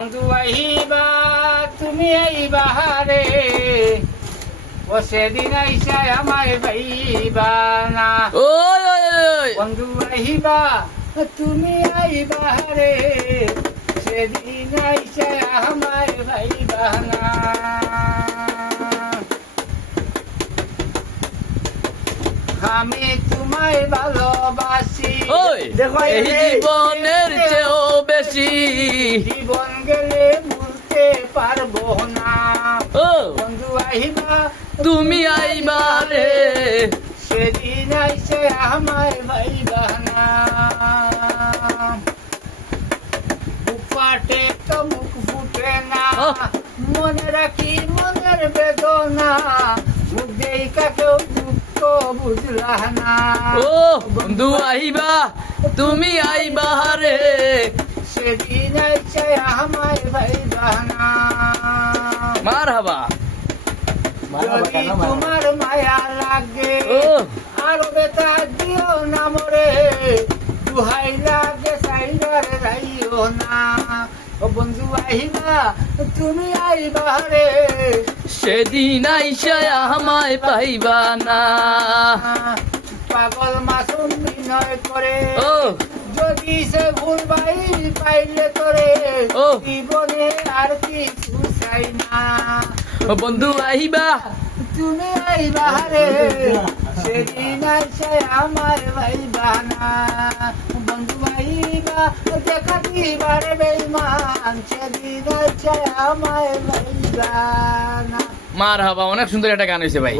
বন্ধু আইবা তুমি আইবা রে, ও সেদিন আইসায় আমায় ভাইবা না। ওই ওই ওই বন্ধু আইবা তুমি আইবা রে, সেদিন আইসায় আমায় ভাইবা না। আমি তোমায় ভালোবাসি, ওই এই জীবনের চেয়েও বেশি। জীবন গেলে ভুলতে পারবো না। ও বন্ধু আইবা তুমি আইবা রে, সেদিন আইসে আমায় ভাইবা না। বুক ফাটে তো মুখ ফুটে না, মনে রাখি মনের বেদনা। মুখ দেখা কেউ দুঃখ বুঝলা না। ও বন্ধু আইবা তুমি আইবা রে, সেদিন আইসে আমায় ভাইবা না। মারহাবা। যদি তোমার মায়া লাগে ও আরো বেতা দিও না মরে, দুহাই লাগে সাইডার যাইও না। ও বন্ধু আইবা তুমি আইবা রে, সেদিন আইসা আমায় পাইবা না। পাগল মাসুম বিনয় করে, ও যদি সে ভুল ভাই পাইলে তোরে, ও জীবনে আর কিছু চাই না। ও বন্ধু আইবা তুমি আইবা রে, সেদিন আইসে আমার ভাইবা না। বন্ধু আইবা দেখা দিবার বেইমান, সেদিন আইসে আমার ভাইবা না। মারহাবা। অনেক সুন্দর একটা গান হয়েছে ভাই।